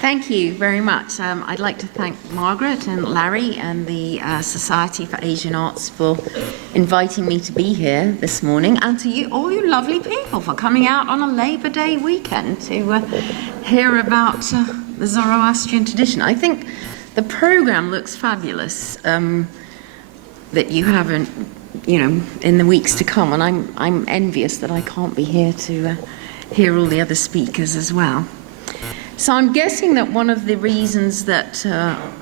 Thank you very much. I'd like to thank Margaret and Larry and the Society for Asian Arts for inviting me to be here this morning, and to you, all you lovely people, for coming out on a Labour Day weekend to hear about the Zoroastrian tradition. I think the programme looks fabulous that you have in the weeks to come, and I'm envious that I can't be here to hear all the other speakers as well. So I'm guessing that one of the reasons that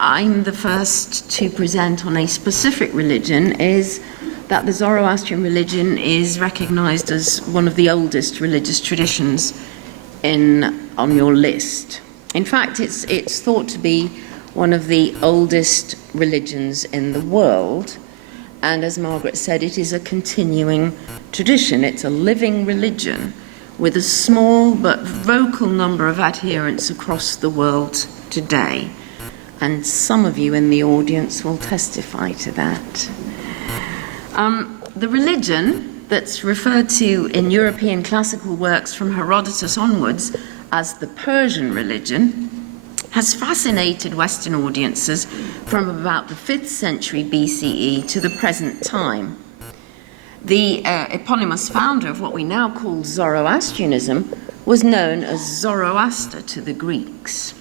I'm the first to present on a specific religion is that the Zoroastrian religion is recognized as one of the oldest religious traditions on your list. In fact, it's thought to be one of the oldest religions in the world. And as Margaret said, it is a continuing tradition. It's a living religion with a small but vocal number of adherents across the world today. And some of you in the audience will testify to that. The religion that's referred to in European classical works from Herodotus onwards as the Persian religion has fascinated Western audiences from about the 5th century BCE to the present time. The eponymous founder of what we now call Zoroastrianism was known as Zoroaster to the Greeks.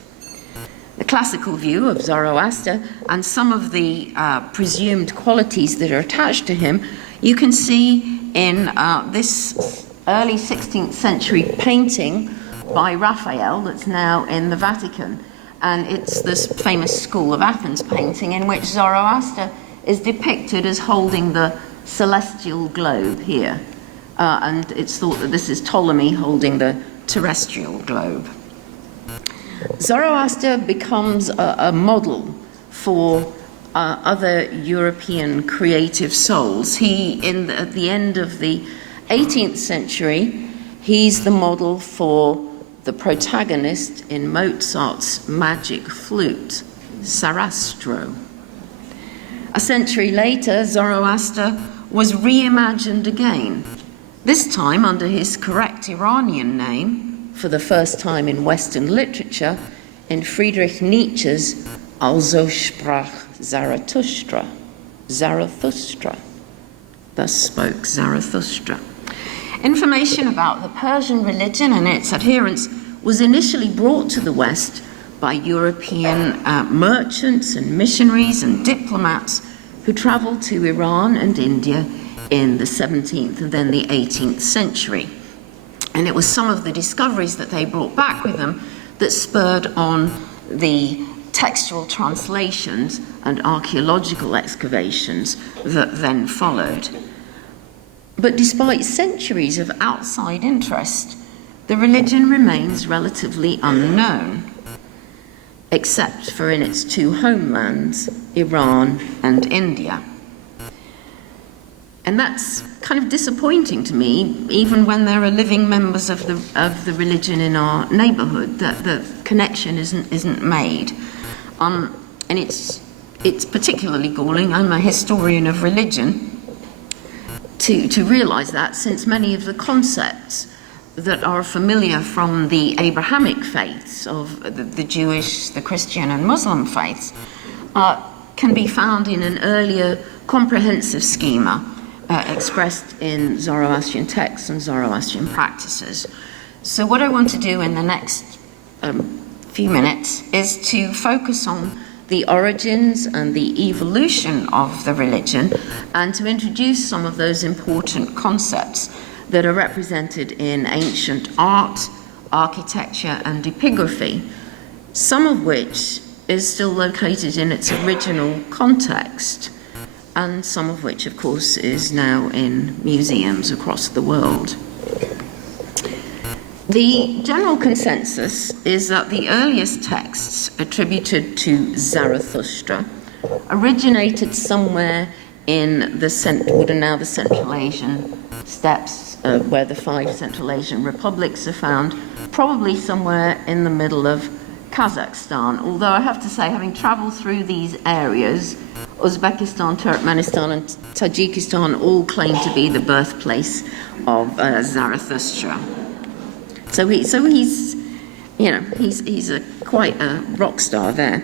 The classical view of Zoroaster and some of the presumed qualities that are attached to him, you can see in this early 16th century painting by Raphael that's now in the Vatican. And it's this famous School of Athens painting in which Zoroaster is depicted as holding the celestial globe here, and it's thought that this is Ptolemy holding the terrestrial globe. Zoroaster becomes a model for other European creative souls. At the end of the 18th century, he's the model for the protagonist in Mozart's Magic Flute, Sarastro. A century later, Zoroaster was reimagined again, this time under his correct Iranian name, for the first time in Western literature, in Friedrich Nietzsche's Also sprach Zarathustra, Zarathustra, thus spoke Zarathustra. Information about the Persian religion and its adherents was initially brought to the West by European merchants and missionaries and diplomats who travelled to Iran and India in the 17th and then the 18th century. And it was some of the discoveries that they brought back with them that spurred on the textual translations and archaeological excavations that then followed. But despite centuries of outside interest, the religion remains relatively unknown, except for in its two homelands, Iran and India. And that's kind of disappointing to me, even when there are living members of the religion in our neighbourhood, that the connection isn't made. And it's particularly galling, I'm a historian of religion, to realise that, since many of the concepts that are familiar from the Abrahamic faiths of the Jewish, the Christian and Muslim faiths can be found in an earlier comprehensive schema expressed in Zoroastrian texts and Zoroastrian practices. So what I want to do in the next few minutes is to focus on the origins and the evolution of the religion, and to introduce some of those important concepts that are represented in ancient art, architecture, and epigraphy, some of which is still located in its original context, and some of which, of course, is now in museums across the world. The general consensus is that the earliest texts attributed to Zarathustra originated somewhere in what are now the Central Asian steppes, where the 5 Central Asian republics are found, probably somewhere in the middle of Kazakhstan. Although I have to say, having travelled through these areas, Uzbekistan, Turkmenistan and Tajikistan all claim to be the birthplace of Zarathustra. So he's you know, he's quite a rock star there.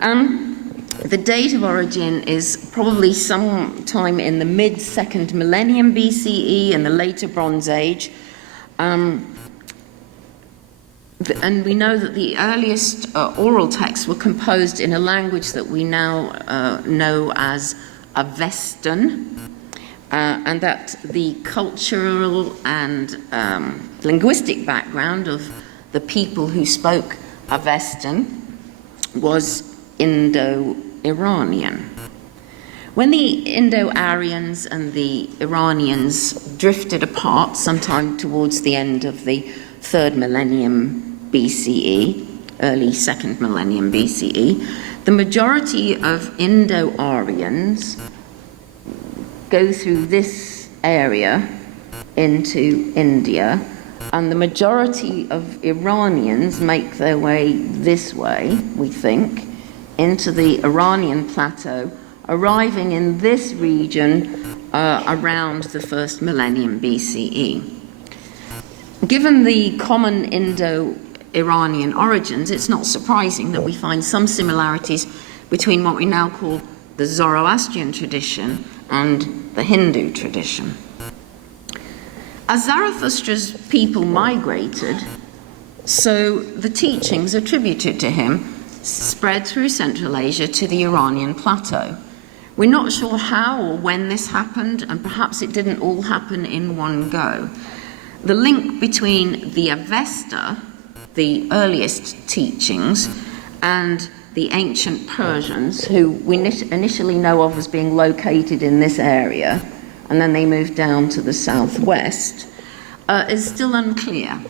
The date of origin is probably sometime in the mid-2nd millennium BCE in the later Bronze Age. And we know that the earliest oral texts were composed in a language that we now know as Avestan, and that the cultural and linguistic background of the people who spoke Avestan was Indo-Iranian. When the Indo-Aryans and the Iranians drifted apart sometime towards the end of the 3rd millennium BCE, early 2nd millennium BCE, the majority of Indo-Aryans go through this area into India, and the majority of Iranians make their way this way, we think, into the Iranian plateau, arriving in this region around the 1st millennium BCE. Given the common Indo-Iranian origins, it's not surprising that we find some similarities between what we now call the Zoroastrian tradition and the Hindu tradition. As Zarathustra's people migrated, so the teachings attributed to him spread through Central Asia to the Iranian plateau. We're not sure how or when this happened, and perhaps it didn't all happen in one go. The link between the Avesta, the earliest teachings, and the ancient Persians, who we initially know of as being located in this area, and then they moved down to the southwest, is still unclear.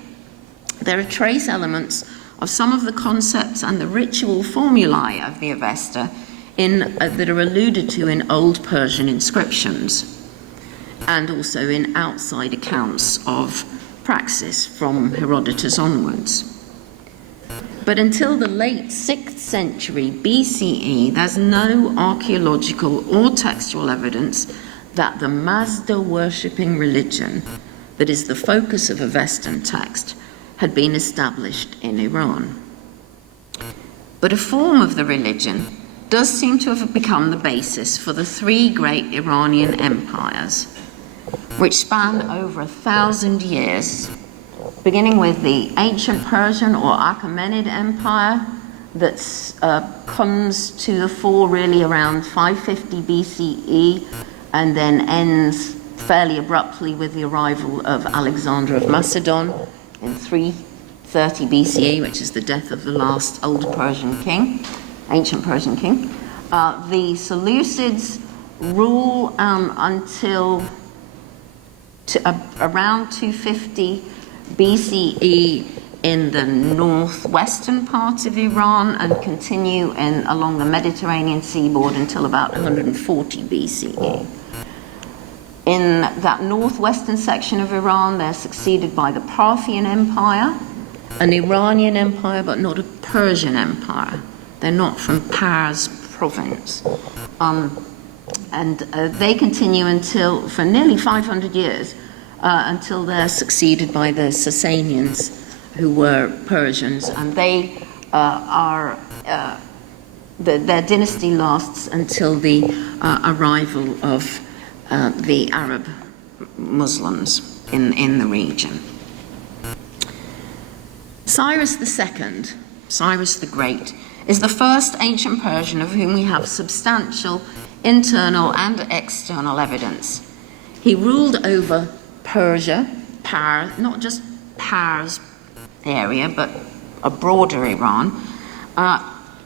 There are trace elements of some of the concepts and the ritual formulae of the Avesta that are alluded to in Old Persian inscriptions, and also in outside accounts of praxis from Herodotus onwards. But until the late 6th century BCE, there's no archaeological or textual evidence that the Mazda-worshipping religion that is the focus of Avestan text had been established in Iran. But a form of the religion does seem to have become the basis for the 3 great Iranian empires, which span over 1,000 years, beginning with the ancient Persian or Achaemenid Empire that comes to the fore really around 550 BCE and then ends fairly abruptly with the arrival of Alexander of Macedon in 330 BCE, which is the death of the last Old Persian king, ancient Persian king. The Seleucids rule until around 250 BCE in the northwestern part of Iran and continue along the Mediterranean seaboard until about 140 BCE. In that northwestern section of Iran, they're succeeded by the Parthian Empire, an Iranian empire, but not a Persian empire. They're not from Pars province. And they continue for nearly 500 years, until they're succeeded by the Sasanians, who were Persians, and they their dynasty lasts until the arrival of the Arab Muslims in the region. Cyrus II, Cyrus the Great, is the first ancient Persian of whom we have substantial internal and external evidence. He ruled over Persia, not just Pars area, but a broader Iran,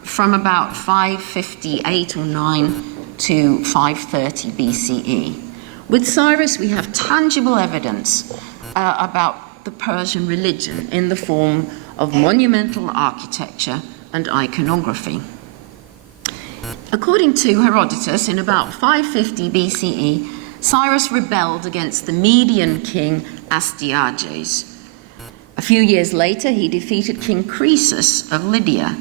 from about 558 or 9 to 530 BCE. With Cyrus, we have tangible evidence about the Persian religion in the form of monumental architecture and iconography. According to Herodotus, in about 550 BCE, Cyrus rebelled against the Median king Astyages. A few years later, he defeated King Croesus of Lydia,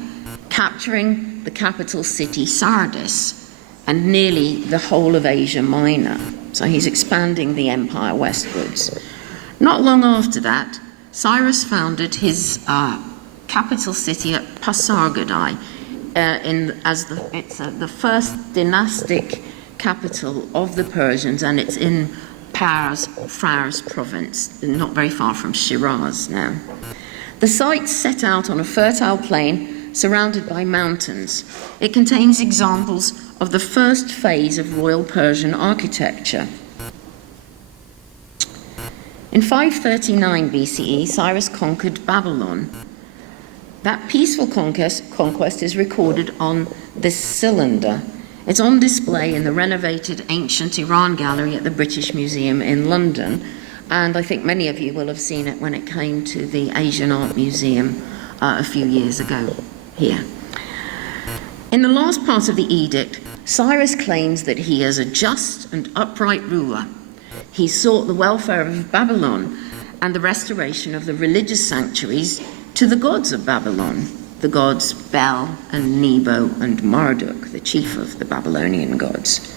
capturing the capital city Sardis and nearly the whole of Asia Minor. So he's expanding the empire westwards. Not long after that, Cyrus founded his capital city at Pasargadae, it's the first dynastic capital of the Persians, and it's in Fars province, not very far from Shiraz now. The site set out on a fertile plain surrounded by mountains. It contains examples of the first phase of royal Persian architecture. In 539 BCE, Cyrus conquered Babylon. That peaceful conquest is recorded on this cylinder. It's on display in the renovated ancient Iran gallery at the British Museum in London, and I think many of you will have seen it when it came to the Asian Art Museum a few years ago here. In the last part of the edict, Cyrus claims that he is a just and upright ruler. He sought the welfare of Babylon and the restoration of the religious sanctuaries to the gods of Babylon, the gods Bel and Nebo and Marduk, the chief of the Babylonian gods.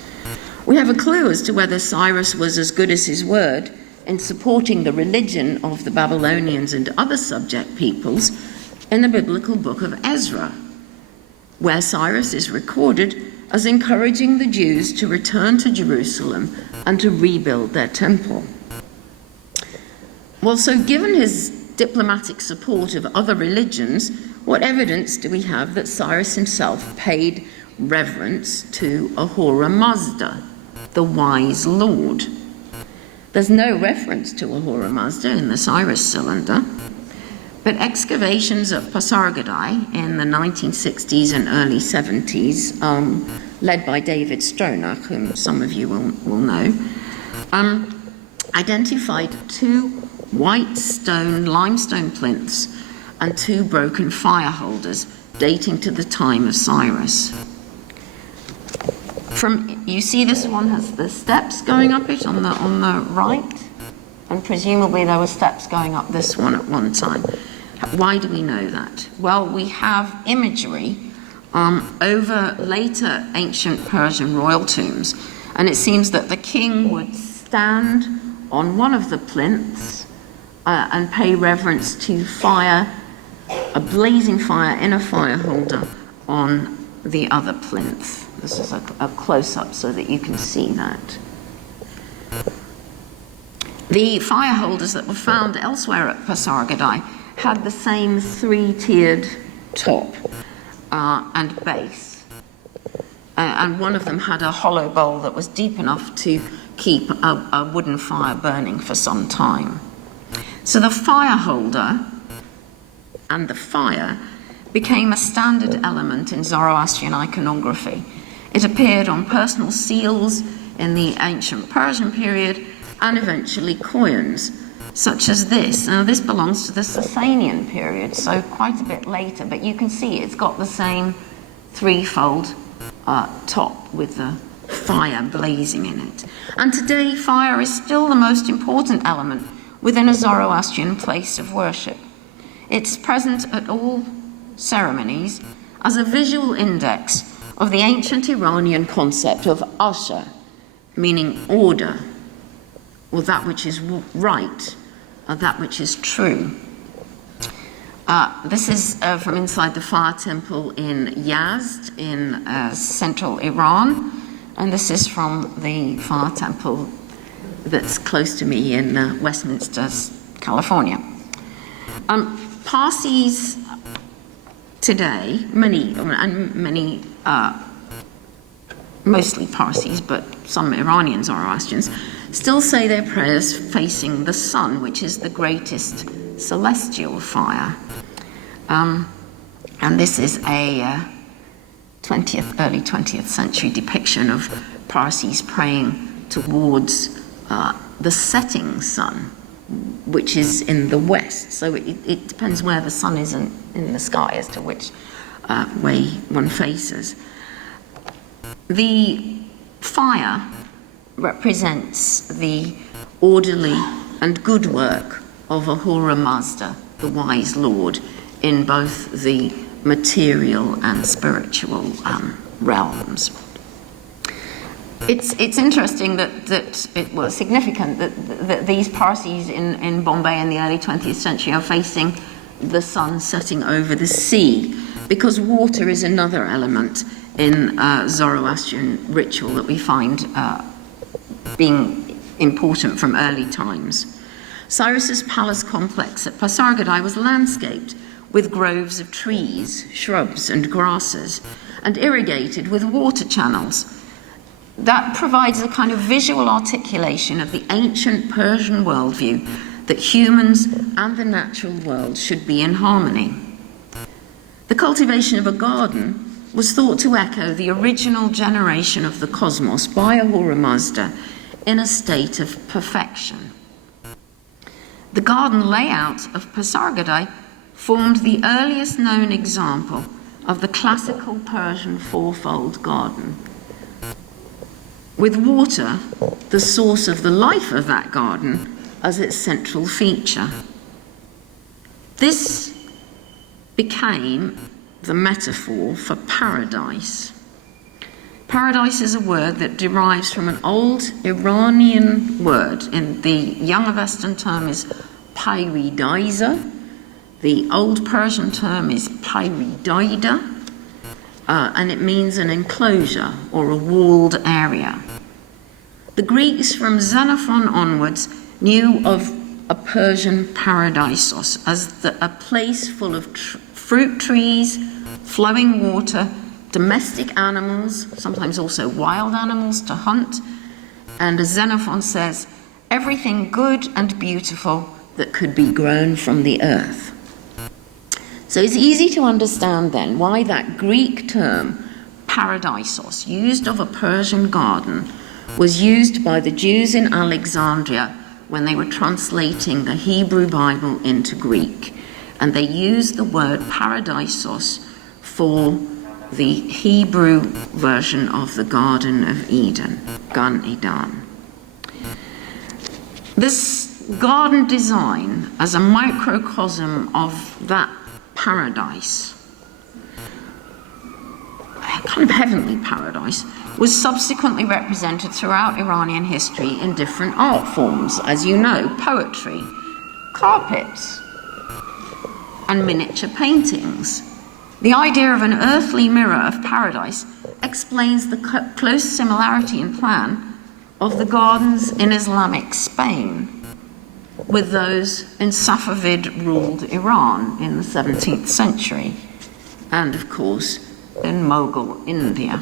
We have a clue as to whether Cyrus was as good as his word in supporting the religion of the Babylonians and other subject peoples in the biblical book of Ezra, where Cyrus is recorded as encouraging the Jews to return to Jerusalem and to rebuild their temple. Well, so given his diplomatic support of other religions, what evidence do we have that Cyrus himself paid reverence to Ahura Mazda, the wise lord? There's no reference to Ahura Mazda in the Cyrus cylinder, but excavations at Pasargadae in the 1960s and early 70s, led by David Stronach, whom some of you will know, identified 2 white limestone plinths and 2 broken fire holders dating to the time of Cyrus. You see this one has the steps going up it on the right, and presumably there were steps going up this one at one time. Why do we know that? Well, we have imagery over later ancient Persian royal tombs, and it seems that the king would stand on one of the plinths and pay reverence to fire, a blazing fire in a fire holder on the other plinth. This is a close-up so that you can see that. The fire holders that were found elsewhere at Pasargadae had the same 3-tiered top and base. And one of them had a hollow bowl that was deep enough to keep a wooden fire burning for some time. So the fire holder and the fire became a standard element in Zoroastrian iconography. It appeared on personal seals in the ancient Persian period and eventually coins, such as this. Now, this belongs to the Sasanian period, so quite a bit later, but you can see it's got the same 3-fold top with the fire blazing in it. And today, fire is still the most important element within a Zoroastrian place of worship. It's present at all ceremonies as a visual index of the ancient Iranian concept of asha, meaning order, or that which is right, or that which is true. This is from inside the fire temple in Yazd in central Iran, and this is from the fire temple that's close to me in Westminster, California. Parsis today, mostly Parsis, but some Iranian Zoroastrians, still say their prayers facing the sun, which is the greatest celestial fire. And this is a early 20th century depiction of Parsis praying towards the setting sun, which is in the west. So it depends where the sun is in the sky as to which way one faces. The fire represents the orderly and good work of Ahura Mazda, the wise lord, in both the material and spiritual realms. It's interesting that it was significant that these Parsis in Bombay in the early 20th century are facing the sun setting over the sea, because water is another element in Zoroastrian ritual that we find being important from early times. Cyrus's palace complex at Pasargadae was landscaped with groves of trees, shrubs, and grasses, and irrigated with water channels. That provides a kind of visual articulation of the ancient Persian worldview that humans and the natural world should be in harmony. The cultivation of a garden was thought to echo the original generation of the cosmos by Ahura Mazda in a state of perfection. The garden layout of Pasargadae formed the earliest known example of the classical Persian fourfold garden, with water, the source of the life of that garden, as its central feature. This became the metaphor for paradise. Paradise is a word that derives from an old Iranian word. In the Young Avestan term is paradisa. The Old Persian term is paradida, and it means an enclosure or a walled area. The Greeks from Xenophon onwards knew of a Persian paradisos as a place full of fruit trees, flowing water, domestic animals, sometimes also wild animals to hunt, and as Xenophon says, everything good and beautiful that could be grown from the earth. So it's easy to understand then why that Greek term, paradisos, used of a Persian garden, was used by the Jews in Alexandria when they were translating the Hebrew Bible into Greek. And they used the word paradisos for the Hebrew version of the Garden of Eden, Gan Eden. This garden design as a microcosm of that paradise, a kind of heavenly paradise, was subsequently represented throughout Iranian history in different art forms, as you know, poetry, carpets, and miniature paintings. The idea of an earthly mirror of paradise explains the close similarity in plan of the gardens in Islamic Spain with those in Safavid-ruled Iran in the 17th century, and of course in Mughal India.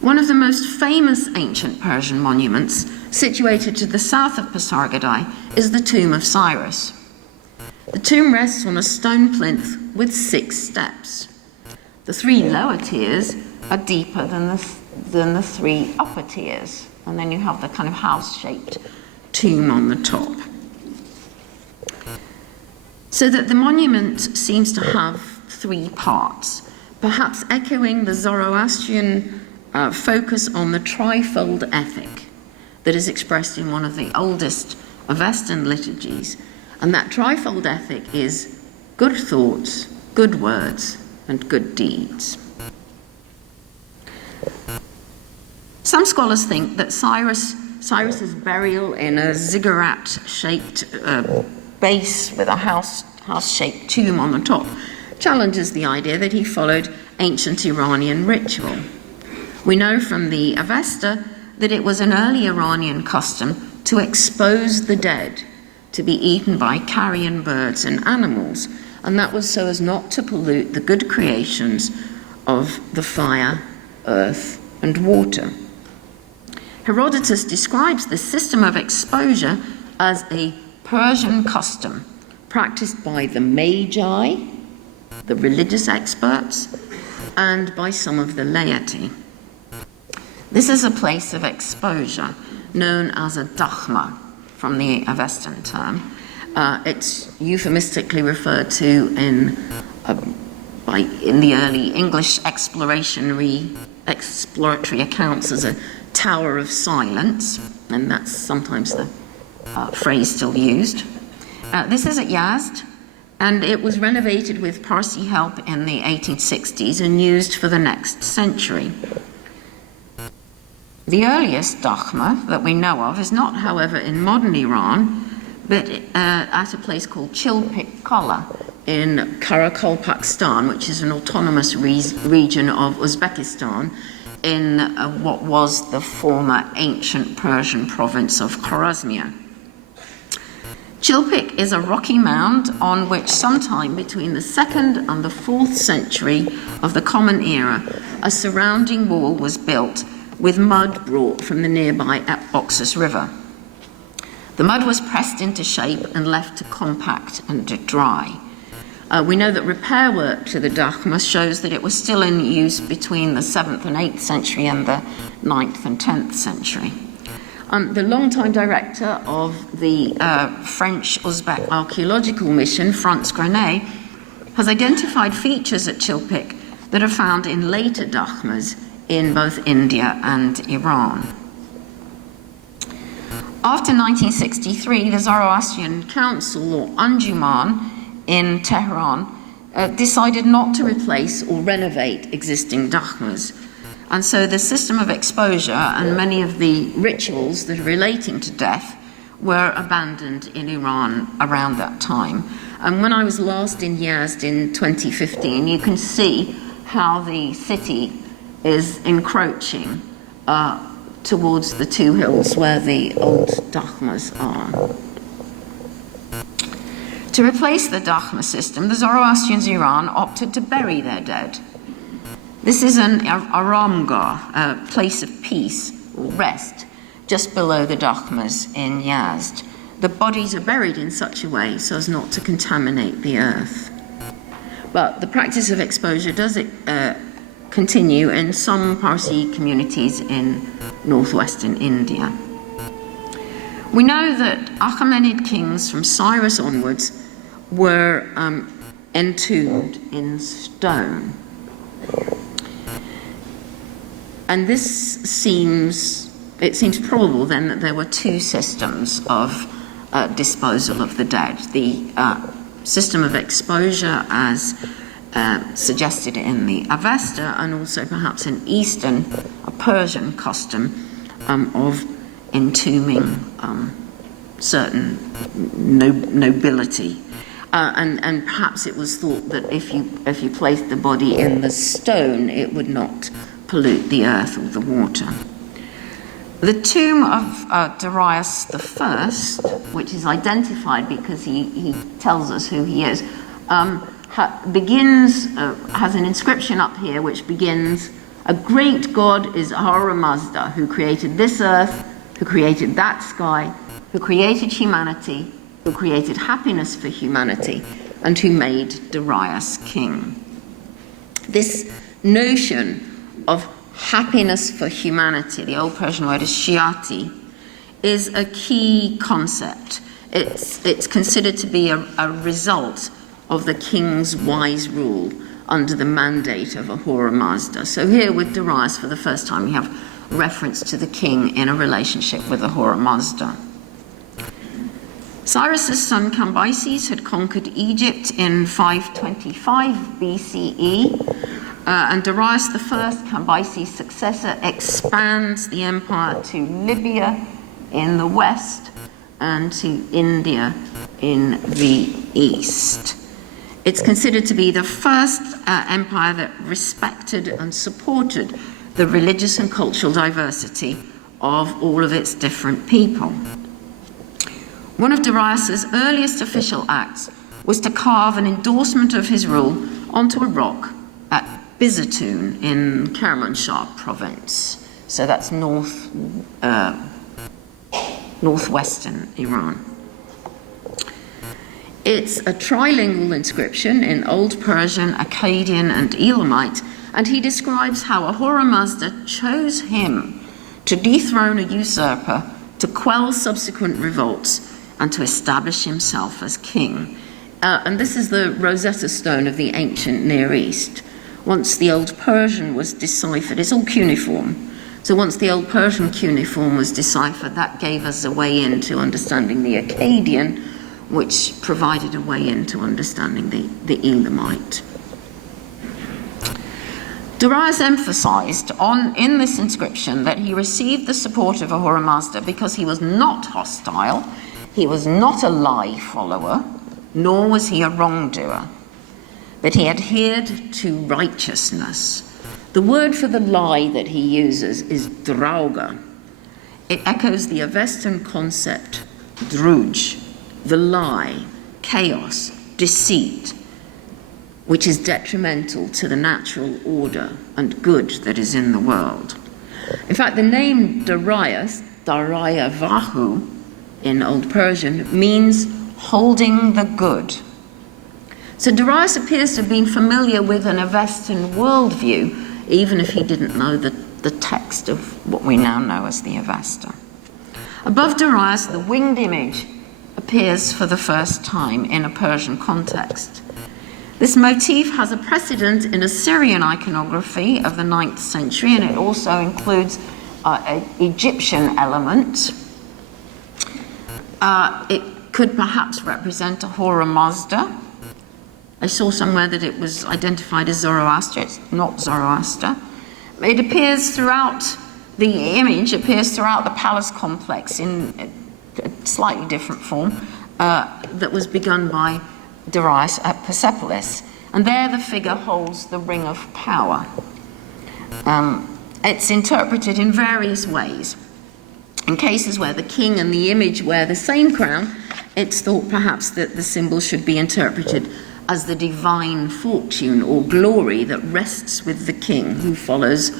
One of the most famous ancient Persian monuments, situated to the south of Pasargadae, is the tomb of Cyrus. The tomb rests on a stone plinth with 6 steps. The 3 lower tiers are deeper than the 3 upper tiers, and then you have the kind of house-shaped tomb on the top. So that the monument seems to have 3 parts, perhaps echoing the Zoroastrian focus on the trifold ethic that is expressed in one of the oldest Avestan liturgies. And that trifold ethic is good thoughts, good words, and good deeds. Some scholars think that Cyrus's burial in a ziggurat-shaped base with a house-shaped tomb on the top challenges the idea that he followed ancient Iranian ritual. We know from the Avesta that it was an early Iranian custom to expose the dead to be eaten by carrion birds and animals, and that was so as not to pollute the good creations of the fire, earth, and water. Herodotus describes this system of exposure as a Persian custom practiced by the magi, the religious experts, and by some of the laity. This is a place of exposure known as a dakhma from the Avestan term. It's euphemistically referred to in the early English exploratory accounts as a tower of silence, and that's sometimes the phrase still used. This is at Yazd, and it was renovated with Parsi help in the 1860s and used for the next century. The earliest dakhma that we know of is not, however, in modern Iran, but at a place called Chilpik Kala in Karakalpakstan, which is an autonomous region of Uzbekistan, in what was the former ancient Persian province of Khwarezmia. Chilpik is a rocky mound on which sometime between the 2nd and the 4th century of the Common Era, a surrounding wall was built with mud brought from the nearby Oxus River. The mud was pressed into shape and left to compact and to dry. We know that repair work to the dakhma shows that it was still in use between the 7th and 8th century and the 9th and 10th century. The longtime director of the French Uzbek archaeological mission, Franz Grenet, has identified features at Chilpik that are found in later dakhmas in both India and Iran. After 1963, the Zoroastrian Council, or Anjuman, in Tehran, decided not to replace or renovate existing dakhmas. And so the system of exposure and many of the rituals that are relating to death were abandoned in Iran around that time. And when I was last in Yazd in 2015, you can see how the city is encroaching towards the two hills where the old dakhmas are. To replace the dakhma system, the Zoroastrians in Iran opted to bury their dead. This is an aramgah, a place of peace or rest, just below the dakhmas in Yazd. The bodies are buried in such a way so as not to contaminate the earth. But the practice of exposure does continue in some Parsi communities in northwestern India. We know that Achaemenid kings from Cyrus onwards were entombed in stone. And this seems probable then that there were two systems of disposal of the dead. The system of exposure as suggested in the Avesta, and also perhaps an Eastern, a Persian custom of entombing certain nobility. And perhaps it was thought that if you placed the body in the stone, it would not pollute the earth or the water. The tomb of Darius I, which is identified because he tells us who he is, has an inscription up here which begins, "A great God is Ahura Mazda, who created this earth, who created that sky, who created humanity, who created happiness for humanity, and who made Darius king." This notion of happiness for humanity, the old Persian word is shiati, is a key concept. It's considered to be a result of the king's wise rule under the mandate of Ahura Mazda. So here with Darius, for the first time, we have reference to the king in a relationship with Ahura Mazda. Cyrus's son Cambyses had conquered Egypt in 525 BCE, and Darius I, Cambyses' successor, expands the empire to Libya in the west and to India in the east. It's considered to be the first empire that respected and supported the religious and cultural diversity of all of its different people. One of Darius's earliest official acts was to carve an endorsement of his rule onto a rock at Bizatun in Kermanshah province. So that's northwestern Iran. It's a trilingual inscription in Old Persian, Akkadian, and Elamite, and he describes how Ahura Mazda chose him to dethrone a usurper, to quell subsequent revolts, and to establish himself as king. And this is the Rosetta Stone of the ancient Near East. Once the Old Persian was deciphered, it's all cuneiform. So once the Old Persian cuneiform was deciphered, that gave us a way into understanding the Akkadian, which provided a way into understanding the Elamite. Darius emphasized in this inscription that he received the support of Ahura Mazda because he was not hostile, he was not a lie follower, nor was he a wrongdoer, but he adhered to righteousness. The word for the lie that he uses is drauga. It echoes the Avestan concept, druj, the lie, chaos, deceit, which is detrimental to the natural order and good that is in the world. In fact, the name Darius, Darayavahu in Old Persian, means holding the good. So Darius appears to have been familiar with an Avestan worldview, even if he didn't know the text of what we now know as the Avesta. Above Darius, the winged image appears for the first time in a Persian context. This motif has a precedent in Assyrian iconography of the 9th century, and it also includes an Egyptian element. It could perhaps represent Ahura Mazda. I saw somewhere that it was identified as Zoroaster. It's not Zoroaster. It appears throughout, the image appears throughout the palace complex in a slightly different form that was begun by Darius at Persepolis. And there the figure holds the ring of power. It's interpreted in various ways. In cases where the king and the image wear the same crown, it's thought perhaps that the symbol should be interpreted as the divine fortune or glory that rests with the king who follows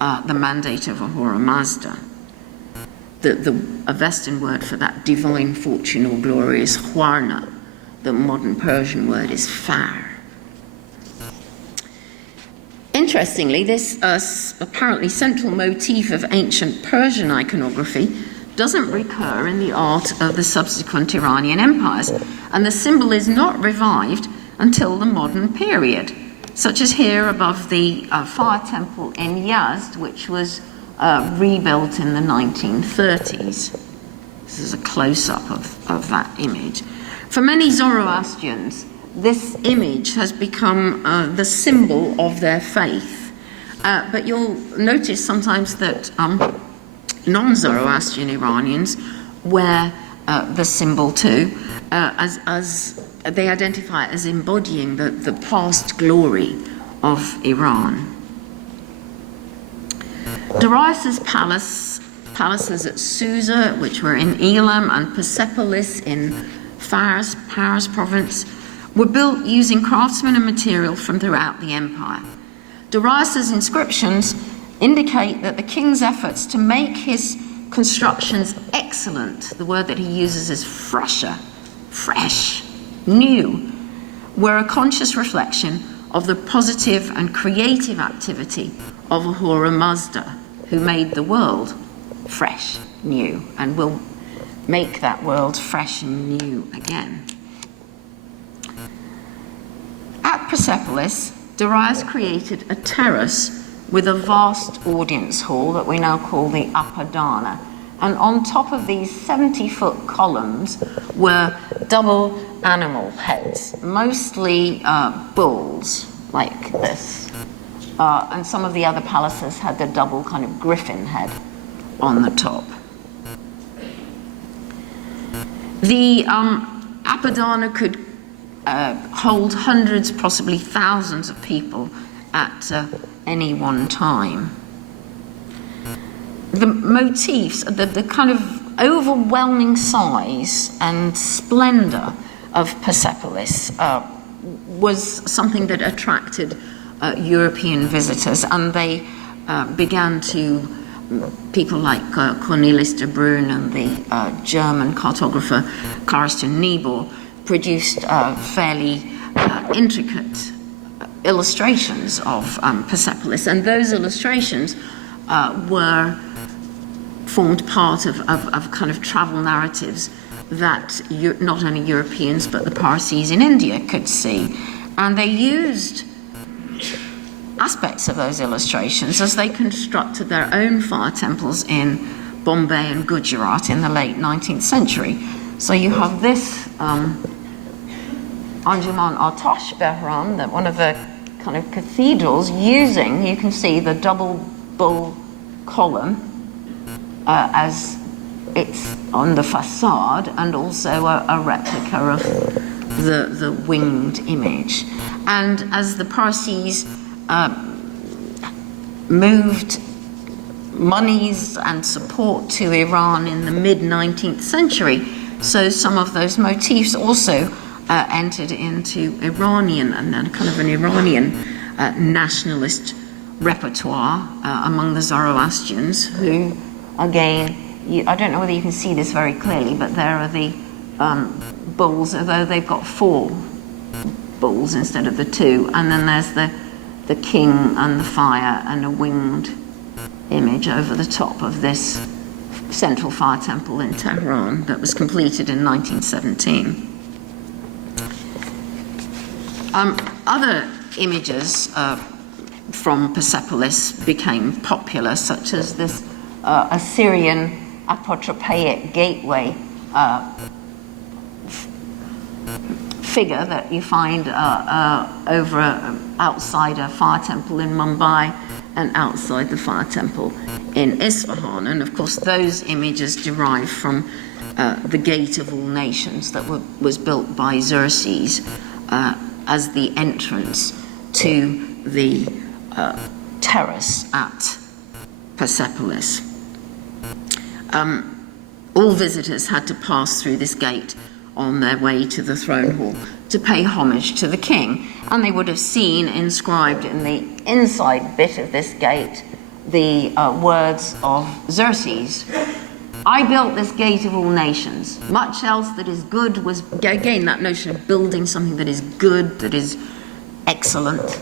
the mandate of Ahura Mazda. The Avestan word for that divine fortune or glory is khwarna. The modern Persian word is far. Interestingly, this apparently central motif of ancient Persian iconography doesn't recur in the art of the subsequent Iranian empires, and the symbol is not revived until the modern period, such as here above the fire temple in Yazd, which was rebuilt in the 1930s. This is a close-up of that image. For many Zoroastrians, this image has become the symbol of their faith. But you'll notice sometimes that non-Zoroastrian Iranians wear the symbol too, as they identify it as embodying the past glory of Iran. Darius's palaces at Susa, which were in Elam, and Persepolis in Fars province, were built using craftsmen and material from throughout the empire. Darius's inscriptions indicate that the king's efforts to make his constructions excellent, the word that he uses is fresher, fresh, new, were a conscious reflection of the positive and creative activity of Ahura Mazda, who made the world fresh, new, and will make that world fresh and new again. At Persepolis, Darius created a terrace with a vast audience hall that we now call the Apadana. And on top of these 70-foot columns were double animal heads, mostly bulls like this. And some of the other palaces had the double kind of griffin head on the top. The Apadana could hold hundreds, possibly thousands of people at any one time. The motifs, the kind of overwhelming size and splendor of Persepolis was something that attracted European visitors, and they began to, people like Cornelis de Bruyn and the German cartographer Carsten Niebuhr produced fairly intricate illustrations of Persepolis, and those illustrations formed part of kind of travel narratives that not only Europeans but the Parsis in India could see. And they used aspects of those illustrations as they constructed their own fire temples in Bombay and Gujarat in the late 19th century. So you have this Anjuman Atash Behram, that one of the kind of cathedrals using, you can see the double bull column as it's on the facade, and also a replica of the winged image. And as the Parsis moved monies and support to Iran in the mid-19th century, so some of those motifs also entered into Iranian, and then kind of an Iranian nationalist repertoire among the Zoroastrians, who, again, I don't know whether you can see this very clearly, but there are the bulls, although they've got 4 bulls instead of the 2, and then there's the king and the fire and a winged image over the top of this central fire temple in Tehran that was completed in 1917. Other images from Persepolis became popular, such as this Assyrian apotropaic gateway figure that you find outside a fire temple in Mumbai and outside the fire temple in Isfahan. And of course those images derive from the Gate of All Nations that was built by Xerxes as the entrance to the terrace at Persepolis. All visitors had to pass through this gate on their way to the throne hall to pay homage to the king. And they would have seen inscribed in the inside bit of this gate the words of Xerxes: "I built this gate of all nations. Much else that is good was," again, that notion of building something that is good, that is excellent,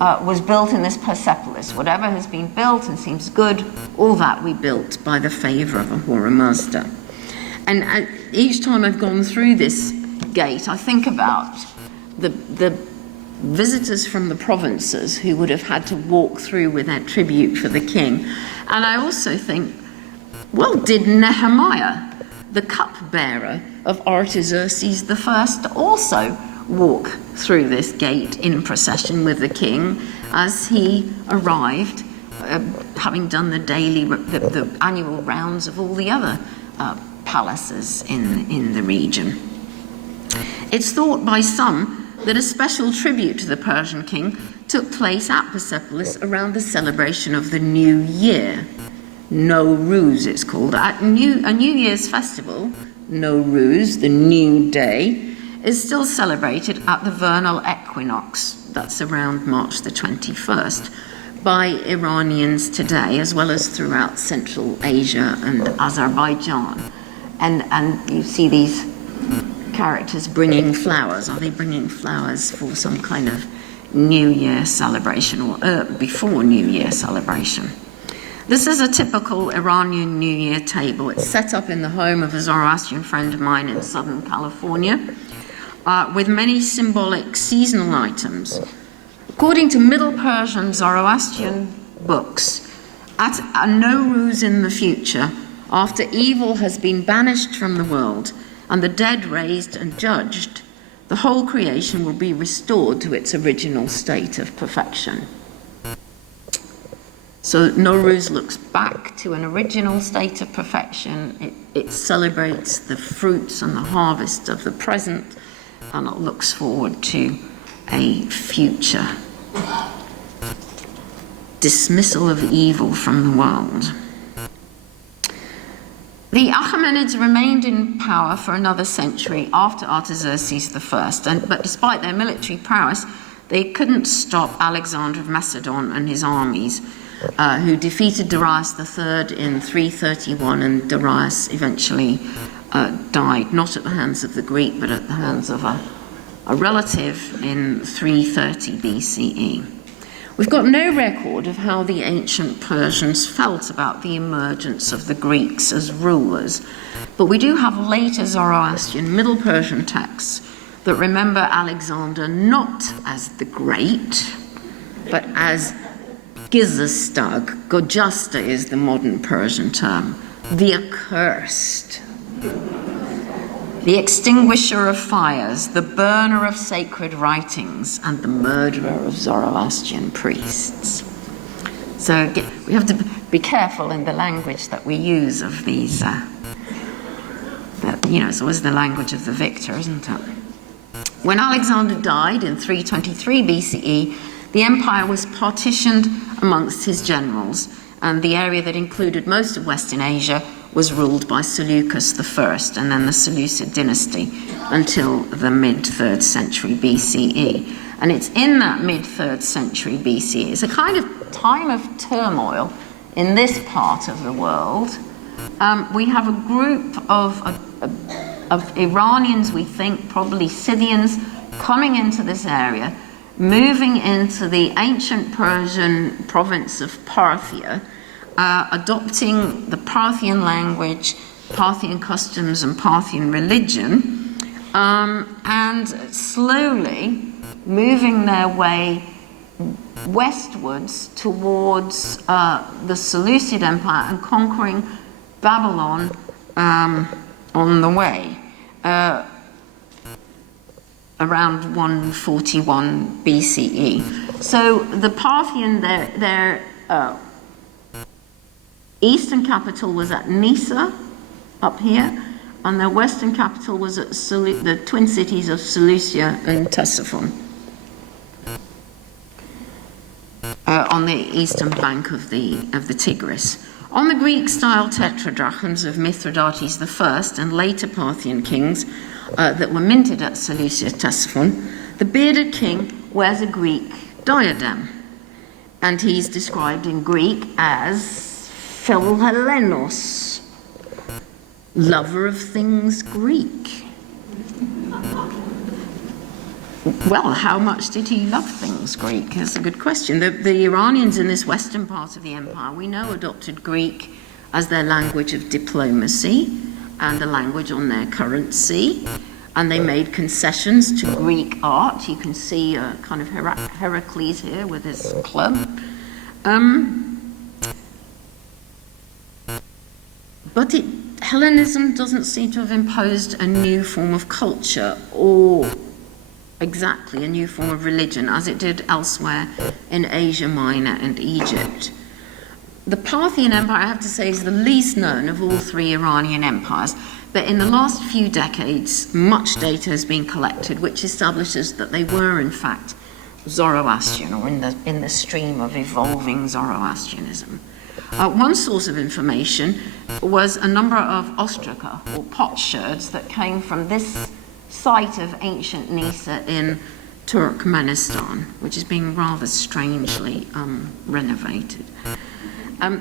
was built in this Persepolis. Whatever has been built and seems good, all that we built by the favor of Ahura Mazda. And each time I've gone through this gate, I think about the visitors from the provinces who would have had to walk through with their tribute for the king. And I also think, well, did Nehemiah, the cupbearer of Artaxerxes I, also walk through this gate in procession with the king as he arrived, having done the annual rounds of all the other palaces in the region? It's thought by some that a special tribute to the Persian king took place at Persepolis around the celebration of the New Year. Nowruz, it's called. A New Year's festival, Nowruz, the new day, is still celebrated at the vernal equinox, that's around March the 21st, by Iranians today, as well as throughout Central Asia and Azerbaijan. And you see these characters bringing flowers. Are they bringing flowers for some kind of New Year celebration, or before New Year celebration? This is a typical Iranian New Year table. It's set up in the home of a Zoroastrian friend of mine in Southern California, with many symbolic seasonal items. According to Middle Persian Zoroastrian books, at a Nowruz in the future, after evil has been banished from the world and the dead raised and judged, the whole creation will be restored to its original state of perfection. So Nowruz looks back to an original state of perfection. It celebrates the fruits and the harvest of the present, and it looks forward to a future dismissal of evil from the world. The Achaemenids remained in power for another century after Artaxerxes I, but despite their military prowess, they couldn't stop Alexander of Macedon and his armies, who defeated Darius III in 331, and Darius eventually died, not at the hands of the Greek, but at the hands of a relative in 330 BCE. We've got no record of how the ancient Persians felt about the emergence of the Greeks as rulers, but we do have later Zoroastrian Middle Persian texts that remember Alexander not as the Great, but as Gizastag. Gojasta is the modern Persian term, the accursed, the extinguisher of fires, the burner of sacred writings, and the murderer of Zoroastrian priests. So we have to be careful in the language that we use of these it's always the language of the victor, isn't it? When Alexander died in 323 BCE, the empire was partitioned amongst his generals, and the area that included most of Western Asia was ruled by Seleucus I, and then the Seleucid dynasty until the mid-3rd century BCE. And it's in that mid-3rd century BCE, it's a kind of time of turmoil in this part of the world. We have a group of Iranians, we think, probably Scythians, coming into this area, moving into the ancient Persian province of Parthia, adopting the Parthian language, Parthian customs, and Parthian religion, and slowly moving their way westwards towards the Seleucid Empire and conquering Babylon on the way, around 141 BCE. So the Parthian, their eastern capital was at Nisa, up here, and their western capital was at the twin cities of Seleucia and Ctesiphon, on the eastern bank of the Tigris. On the Greek-style tetradrachms of Mithridates I and later Parthian kings that were minted at Seleucia Ctesiphon, the bearded king wears a Greek diadem, and he's described in Greek as Philhellenos, lover of things Greek. Well, how much did he love things Greek? That's a good question. The Iranians in this western part of the empire, we know, adopted Greek as their language of diplomacy and the language on their currency, and they made concessions to Greek art. You can see a kind of Heracles here with his club. But Hellenism doesn't seem to have imposed a new form of culture or exactly a new form of religion as it did elsewhere in Asia Minor and Egypt. The Parthian Empire, I have to say, is the least known of all three Iranian empires, but in the last few decades, much data has been collected which establishes that they were, in fact, Zoroastrian, or in the stream of evolving Zoroastrianism. One source of information was a number of ostraca, or potsherds, that came from this site of ancient Nisa in Turkmenistan, which is being rather strangely renovated.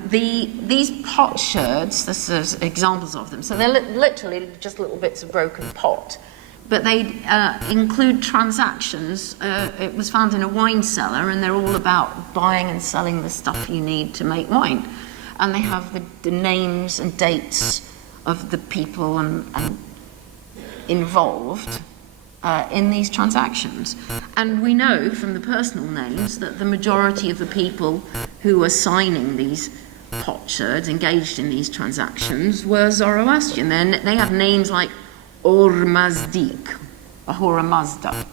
These potsherds, this is examples of them, so they're literally just little bits of broken pot, but they include transactions. It was found in a wine cellar, and they're all about buying and selling the stuff you need to make wine. And they have the names and dates of the people and involved in these transactions. And we know from the personal names that the majority of the people who were signing these potsherds, engaged in these transactions, were Zoroastrian. They have names like Or-Mazdik, Ahura Mazda,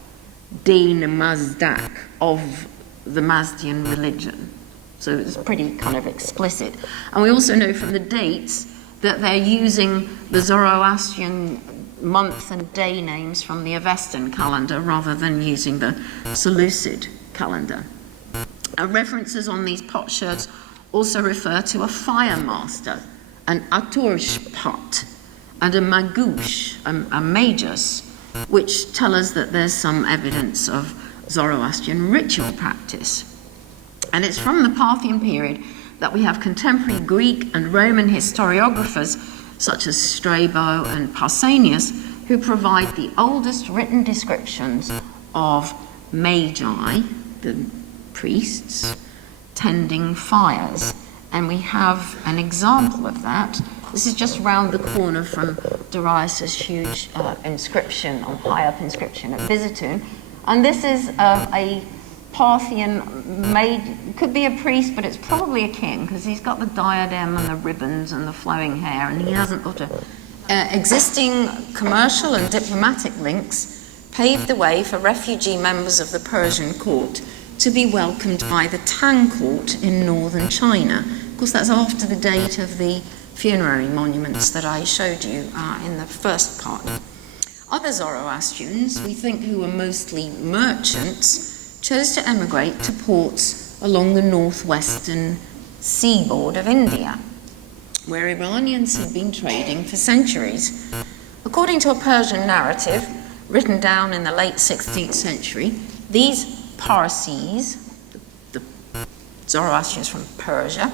Din Mazdak, of the Mazdian religion. So it's pretty kind of explicit. And we also know from the dates that they're using the Zoroastrian month and day names from the Avestan calendar rather than using the Seleucid calendar. References on these potsherds also refer to a fire master, an aturshpat, and a magush, a magus, which tell us that there's some evidence of Zoroastrian ritual practice. And it's from the Parthian period that we have contemporary Greek and Roman historiographers such as Strabo and Pausanias, who provide the oldest written descriptions of magi, the priests, tending fires. And we have an example of that. This is just round the corner from Darius's huge inscription, or high-up inscription at Bizertun. And this is a Parthian could be a priest, but it's probably a king, because he's got the diadem and the ribbons and the flowing hair, and he hasn't got existing commercial and diplomatic links paved the way for refugee members of the Persian court to be welcomed by the Tang court in northern China. Of course, that's after the date of the funerary monuments that I showed you in the first part. Other Zoroastrians, we think who were mostly merchants, chose to emigrate to ports along the northwestern seaboard of India, where Iranians had been trading for centuries. According to a Persian narrative written down in the late 16th century, these Parsis, the Zoroastrians from Persia,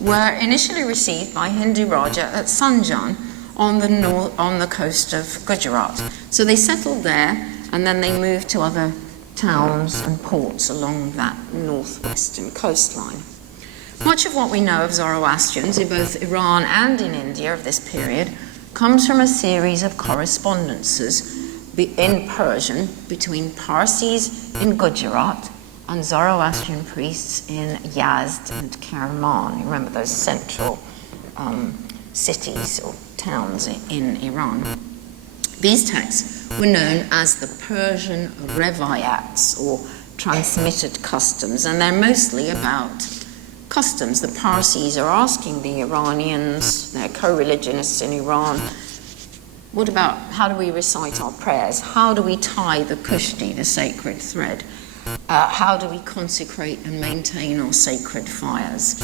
were initially received by Hindu Raja at Sanjan on the coast of Gujarat. So they settled there, and then they moved to other towns and ports along that northwestern coastline. Much of what we know of Zoroastrians in both Iran and in India of this period comes from a series of correspondences in Persian between Parsis in Gujarat and Zoroastrian priests in Yazd and Kerman. You remember those central cities or towns in Iran. These texts were known as the Persian Revayats, or transmitted customs, and they're mostly about customs. The Parsis are asking the Iranians, they're co-religionists in Iran, what about how do we recite our prayers? How do we tie the kushti, the sacred thread? How do we consecrate and maintain our sacred fires?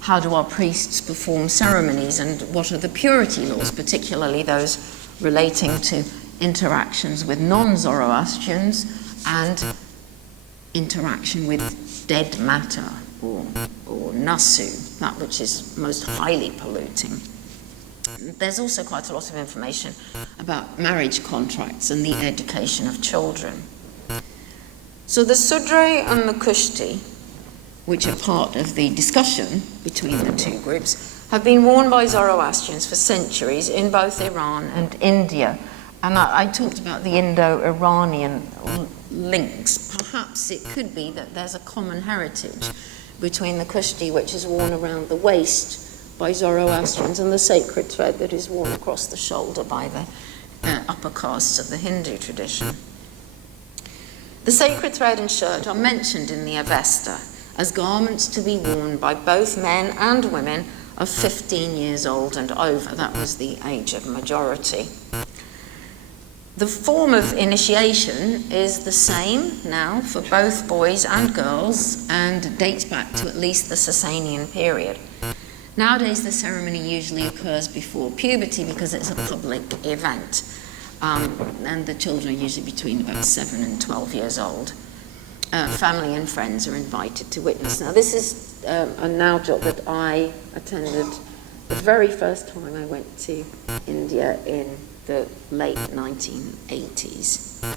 How do our priests perform ceremonies, and what are the purity laws, particularly those relating to interactions with non-Zoroastrians and interaction with dead matter, or nasu, that which is most highly polluting. There's also quite a lot of information about marriage contracts and the education of children. So the sudre and the kushti, which are part of the discussion between the two groups, have been worn by Zoroastrians for centuries in both Iran and India. And I talked about the Indo-Iranian links. Perhaps it could be that there's a common heritage between the kushti, which is worn around the waist by Zoroastrians, and the sacred thread that is worn across the shoulder by the upper castes of the Hindu tradition. The sacred thread and shirt are mentioned in the Avesta as garments to be worn by both men and women of 15 years old and over. That was the age of majority. The form of initiation is the same now for both boys and girls and dates back to at least the Sasanian period. Nowadays, the ceremony usually occurs before puberty because it's a public event, and the children are usually between about 7 and 12 years old. Family and friends are invited to witness. Now, this is a Naujot that I attended the very first time I went to India in the late 1980s.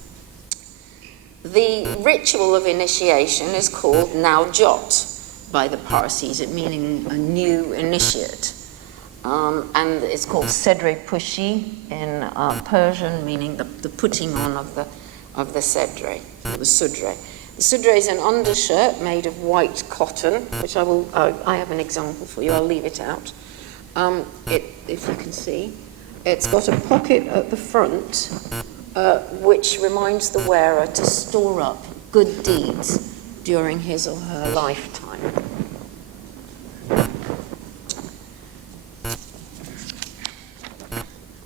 The ritual of initiation is called Naujot by the Parsis, it meaning a new initiate. And it's called Sedre Pushi in Persian, meaning the putting on of the sedre, or the sudre. The sudre is an undershirt made of white cotton, which I have an example for you, I'll leave it out. If you can see, it's got a pocket at the front, which reminds the wearer to store up good deeds during his or her lifetime.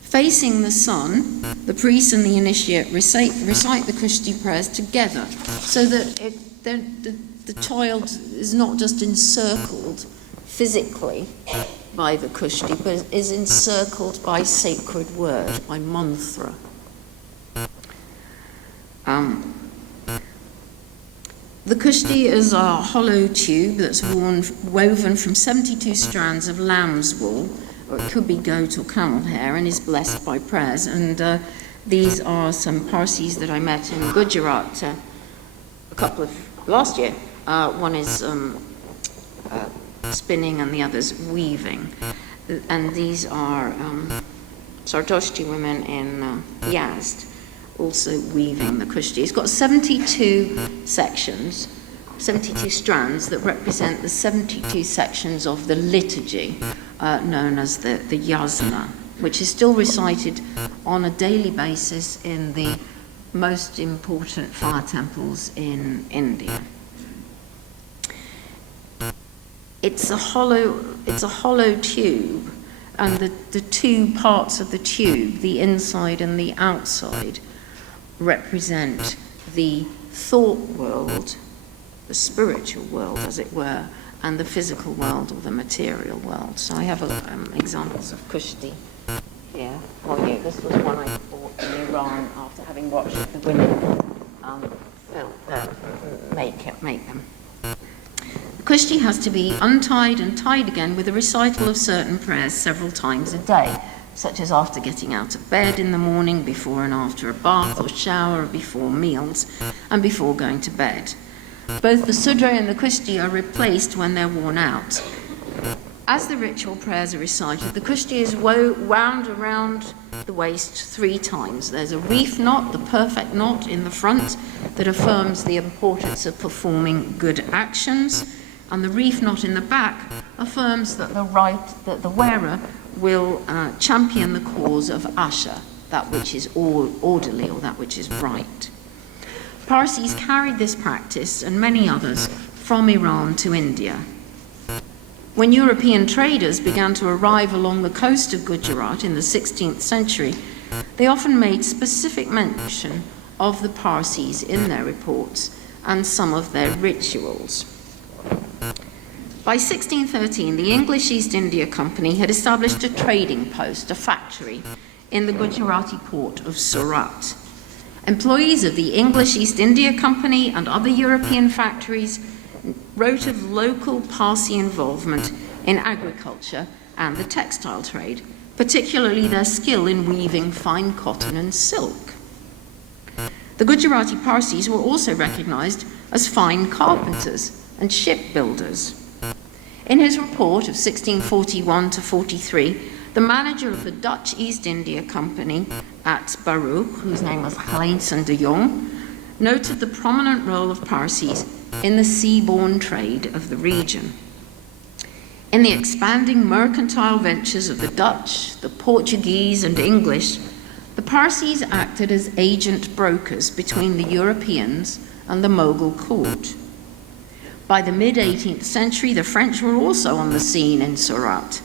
Facing the sun, the priest and the initiate recite the kushti prayers together, so that the child is not just encircled physically by the kushti, but is encircled by sacred word, by mantra. The kushti is a hollow tube that's woven from 72 strands of lamb's wool, or it could be goat or camel hair, and is blessed by prayers. And these are some Parsis that I met in Gujarat last year. One is spinning and the other's weaving. And these are Zoroastrian women in Yazd, also weaving the kushti. It's got 72 sections, 72 strands that represent the 72 sections of the liturgy known as the yasna, which is still recited on a daily basis in the most important fire temples in India. It's a hollow tube and the two parts of the tube, the inside and the outside, represent the thought world, the spiritual world, as it were, and the physical world, or the material world. So I have examples of kushti here for you. This was one I bought in Iran after having watched the women make them. Kushti has to be untied and tied again with a recital of certain prayers several times a day, such as after getting out of bed in the morning, before and after a bath or shower, before meals, and before going to bed. Both the sudra and the kushti are replaced when they're worn out. As the ritual prayers are recited, the kushti is wound around the waist 3 times. There's a reef knot, the perfect knot in the front, that affirms the importance of performing good actions, and the reef knot in the back affirms that the wearer will champion the cause of asha, that which is orderly or that which is right. Parsis carried this practice and many others from Iran to India. When European traders began to arrive along the coast of Gujarat in the 16th century, they often made specific mention of the Parsis in their reports and some of their rituals. By 1613, the English East India Company had established a trading post, a factory, in the Gujarati port of Surat. Employees of the English East India Company and other European factories wrote of local Parsi involvement in agriculture and the textile trade, particularly their skill in weaving fine cotton and silk. The Gujarati Parsis were also recognized as fine carpenters and shipbuilders. In his report of 1641 to 43, the manager of the Dutch East India Company at Baruch, whose name was Heinsen de Jong, noted the prominent role of Parsis in the seaborne trade of the region. In the expanding mercantile ventures of the Dutch, the Portuguese, and English, the Parsis acted as agent brokers between the Europeans and the Mughal court. By the mid-18th century, the French were also on the scene in Surat.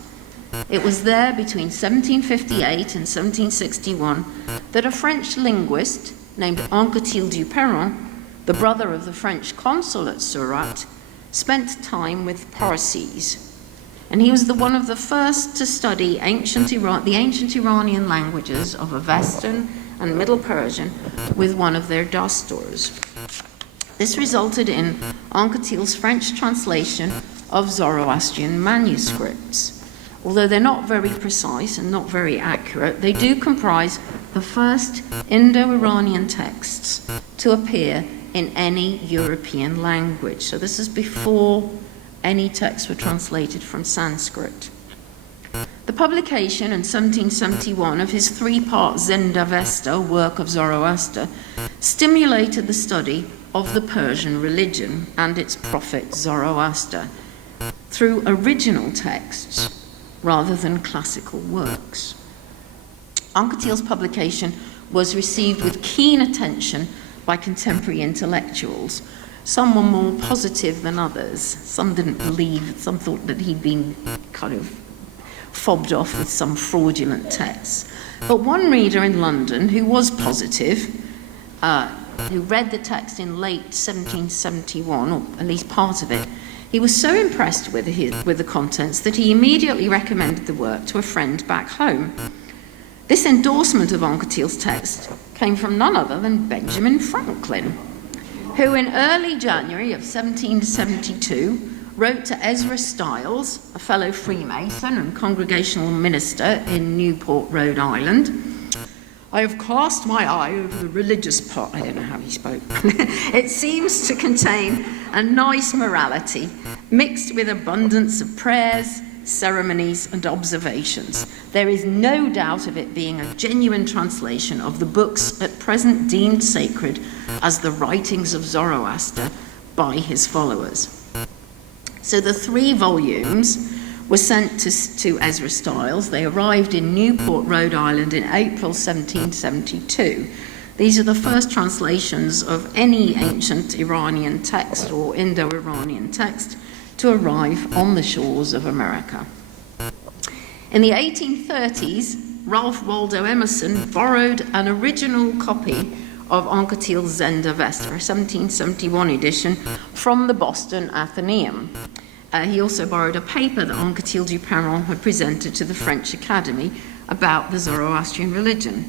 It was there between 1758 and 1761 that a French linguist named Anquetil du Perron, the brother of the French consul at Surat, spent time with Parsis. And he was one of the first to study the ancient Iranian languages of Avestan and Middle Persian with one of their dasturs. This resulted in Anquetil's French translation of Zoroastrian manuscripts. Although they're not very precise and not very accurate, they do comprise the first Indo-Iranian texts to appear in any European language. So this is before any texts were translated from Sanskrit. The publication in 1771 of his 3-part Zend-Avesta, work of Zoroaster, stimulated the study of the Persian religion and its prophet Zoroaster through original texts rather than classical works. Anquetil's publication was received with keen attention by contemporary intellectuals. Some were more positive than others. Some didn't believe, some thought that he'd been kind of fobbed off with some fraudulent texts. But one reader in London who was positive, who read the text in late 1771, or at least part of it, he was so impressed with the contents that he immediately recommended the work to a friend back home. This endorsement of Anquetil's text came from none other than Benjamin Franklin, who in early January of 1772 wrote to Ezra Stiles, a fellow Freemason and congregational minister in Newport, Rhode Island, "I have cast my eye over the religious part," I don't know how he spoke. "It seems to contain a nice morality, mixed with abundance of prayers, ceremonies, and observations. There is no doubt of it being a genuine translation of the books at present deemed sacred as the writings of Zoroaster by his followers." So the 3 volumes were sent to Ezra Stiles. They arrived in Newport, Rhode Island in April 1772. These are the first translations of any ancient Iranian text or Indo-Iranian text to arrive on the shores of America. In the 1830s, Ralph Waldo Emerson borrowed an original copy of Anquetil's Zender Vesta, a 1771 edition, from the Boston Athenaeum. He also borrowed a paper that Anquetil du Perron had presented to the French Academy about the Zoroastrian religion.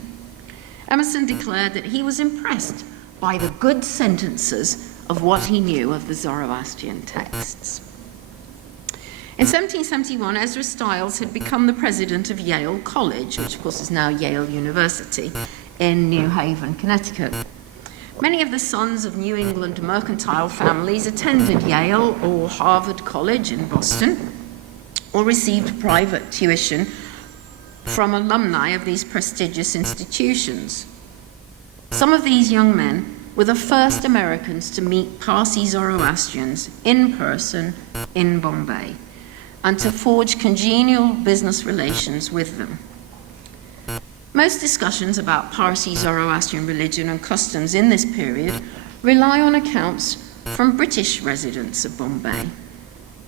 Emerson declared that he was impressed by the good sentences of what he knew of the Zoroastrian texts. In 1771, Ezra Stiles had become the president of Yale College, which of course is now Yale University, in New Haven, Connecticut. Many of the sons of New England mercantile families attended Yale or Harvard College in Boston, or received private tuition from alumni of these prestigious institutions. Some of these young men were the first Americans to meet Parsi Zoroastrians in person in Bombay, and to forge congenial business relations with them. Most discussions about Parsi Zoroastrian religion and customs in this period rely on accounts from British residents of Bombay.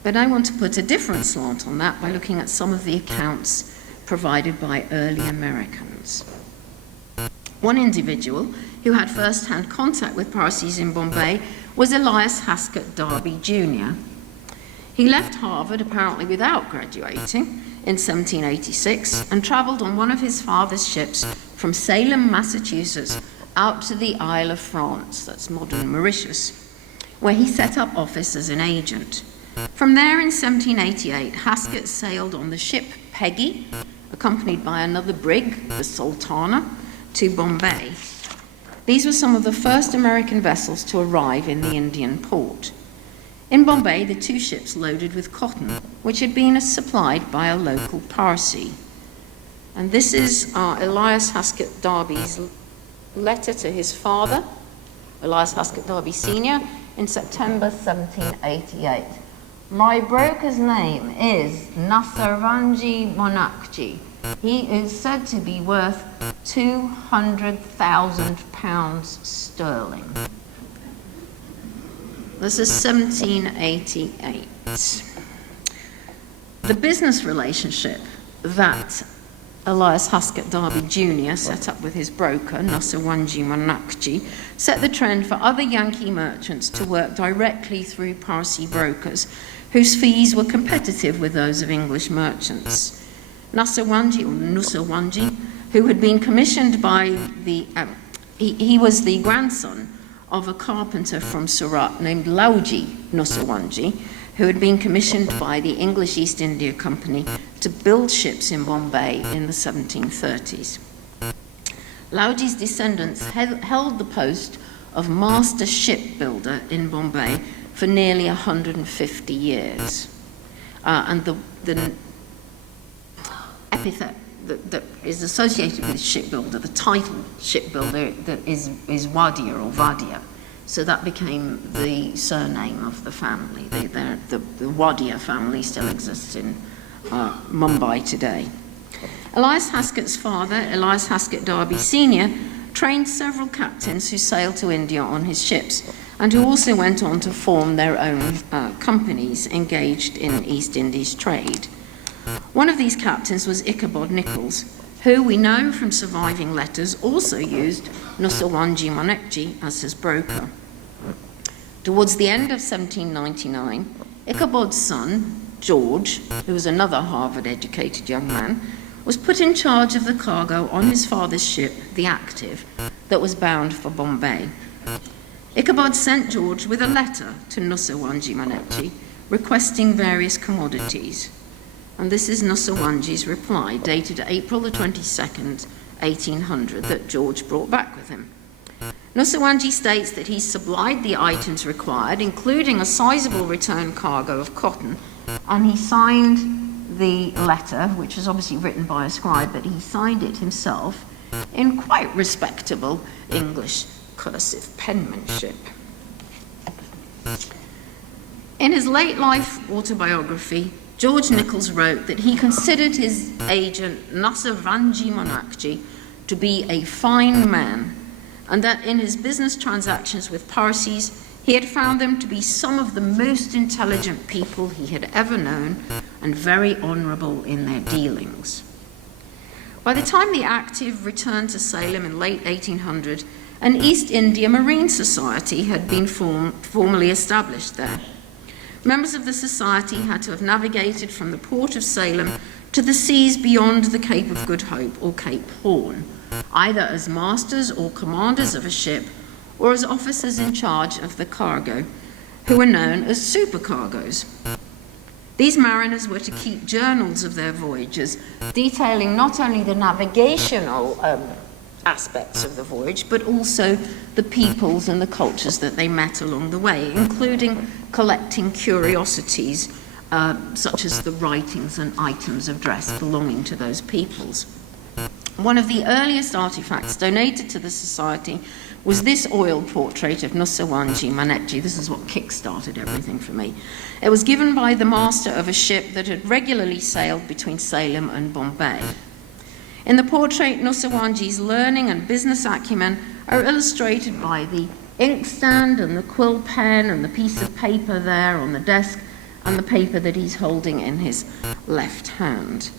But I want to put a different slant on that by looking at some of the accounts provided by early Americans. One individual who had first-hand contact with Parsis in Bombay was Elias Haskett Darby Jr. He left Harvard apparently without graduating in 1786 and traveled on one of his father's ships from Salem, Massachusetts, out to the Isle of France, that's modern Mauritius, where he set up office as an agent. From there in 1788, Haskett sailed on the ship Peggy, accompanied by another brig, the Sultana, to Bombay. These were some of the first American vessels to arrive in the Indian port. In Bombay, the two ships loaded with cotton, which had been supplied by a local Parsi. And this is Elias Haskett Darby's letter to his father, Elias Haskett Darby Sr., in September 1788. My broker's name is Nasaranji Monakji. He is said to be worth £200,000 sterling. This is 1788. The business relationship that Elias Haskett Darby Jr. set up with his broker, Nasawanji Monakji, set the trend for other Yankee merchants to work directly through Parsi brokers, whose fees were competitive with those of English merchants. Nasawanji, or Nusawanji, who had been commissioned by he was the grandson of a carpenter from Surat named Lauji Nusawanji, who had been commissioned by the English East India Company to build ships in Bombay in the 1730s. Lauji's descendants held the post of master shipbuilder in Bombay for nearly 150 years. And the epithet that is associated with shipbuilder, the title shipbuilder, that is Wadia or Vadia. So that became the surname of the family. The Wadia family still exists in Mumbai today. Elias Haskett's father, Elias Haskett Darby Sr., trained several captains who sailed to India on his ships, and who also went on to form their own companies engaged in East Indies trade. One of these captains was Ichabod Nichols, who we know from surviving letters also used Nusawanji Monekji as his broker. Towards the end of 1799, Ichabod's son, George, who was another Harvard-educated young man, was put in charge of the cargo on his father's ship, the Active, that was bound for Bombay. Ichabod sent George with a letter to Nusawanji Monekji requesting various commodities. And this is Nusawanji's reply, dated April the 22nd, 1800, that George brought back with him. Nusawanji states that he supplied the items required, including a sizable return cargo of cotton, and he signed the letter, which was obviously written by a scribe, but he signed it himself in quite respectable English cursive penmanship. In his late life autobiography, George Nichols wrote that he considered his agent Nasavanji Monakji to be a fine man, and that in his business transactions with Parsis, he had found them to be some of the most intelligent people he had ever known, and very honourable in their dealings. By the time the Active returned to Salem in late 1800, an East India Marine Society had been formally established there. Members of the society had to have navigated from the port of Salem to the seas beyond the Cape of Good Hope or Cape Horn, either as masters or commanders of a ship or as officers in charge of the cargo, who were known as supercargoes. These mariners were to keep journals of their voyages, detailing not only the navigational aspects of the voyage, but also the peoples and the cultures that they met along the way, including collecting curiosities such as the writings and items of dress belonging to those peoples. One of the earliest artifacts donated to the society was this oil portrait of Nusawanji Manekji. This is what kick-started everything for me. It was given by the master of a ship that had regularly sailed between Salem and Bombay. In the portrait, Nusawanji's learning and business acumen are illustrated by the inkstand and the quill pen and the piece of paper there on the desk and the paper that he's holding in his left hand.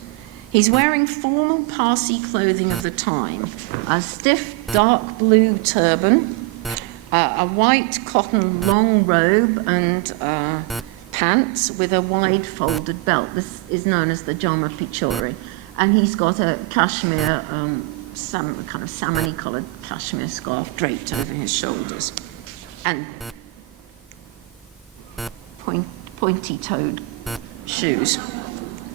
He's wearing formal Parsi clothing of the time, a stiff dark blue turban, a white cotton long robe and pants with a wide folded belt. This is known as the Jama Pichori. And he's got a cashmere, kind of salmon-y coloured cashmere scarf draped over his shoulders. And pointy-toed shoes.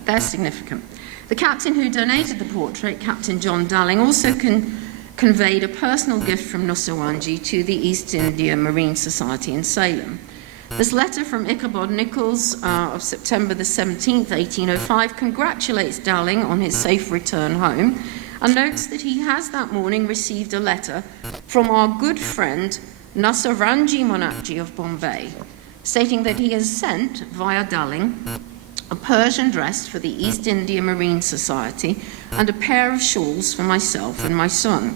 They're significant. The captain who donated the portrait, Captain John Dalling, also conveyed a personal gift from Nusawanji to the East India Marine Society in Salem. This letter from Ichabod Nichols of September the 17th, 1805, congratulates Dalling on his safe return home and notes that he has that morning received a letter from our good friend Nasaranji Monakji of Bombay, stating that he has sent, via Dalling, a Persian dress for the East India Marine Society and a pair of shawls for myself and my son.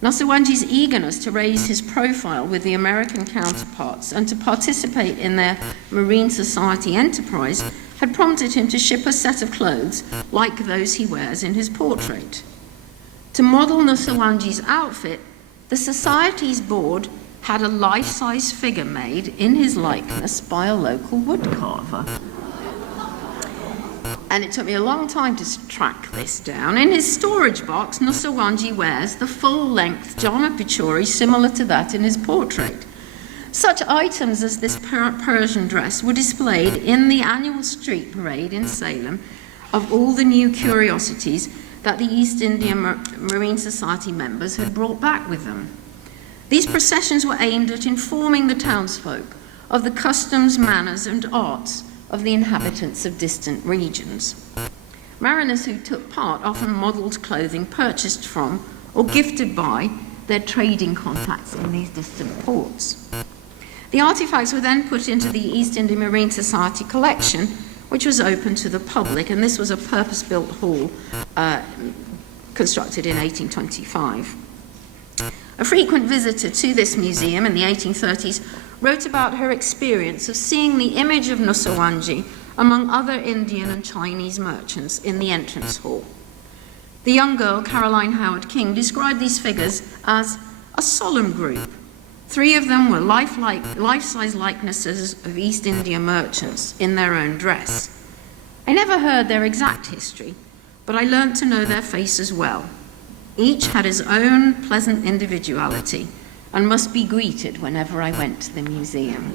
Nusawanji's eagerness to raise his profile with the American counterparts and to participate in their Marine Society enterprise had prompted him to ship a set of clothes like those he wears in his portrait. To model Nusawanji's outfit, the Society's board had a life-size figure made in his likeness by a local woodcarver. And it took me a long time to track this down. In his storage box, Nusawanji wears the full-length Jama Pichori similar to that in his portrait. Such items as this Persian dress were displayed in the annual street parade in Salem of all the new curiosities that the East India Marine Society members had brought back with them. These processions were aimed at informing the townsfolk of the customs, manners, and arts of the inhabitants of distant regions. Mariners who took part often modelled clothing purchased from or gifted by their trading contacts in these distant ports. The artifacts were then put into the East India Marine Society collection, which was open to the public, and this was a purpose-built hall constructed in 1825. A frequent visitor to this museum in the 1830s wrote about her experience of seeing the image of Nusawanji among other Indian and Chinese merchants in the entrance hall. The young girl, Caroline Howard King, described these figures as a solemn group. Three of them were life-size likenesses of East India merchants in their own dress. I never heard their exact history, but I learnt to know their faces well. Each had his own pleasant individuality and must be greeted whenever I went to the museum.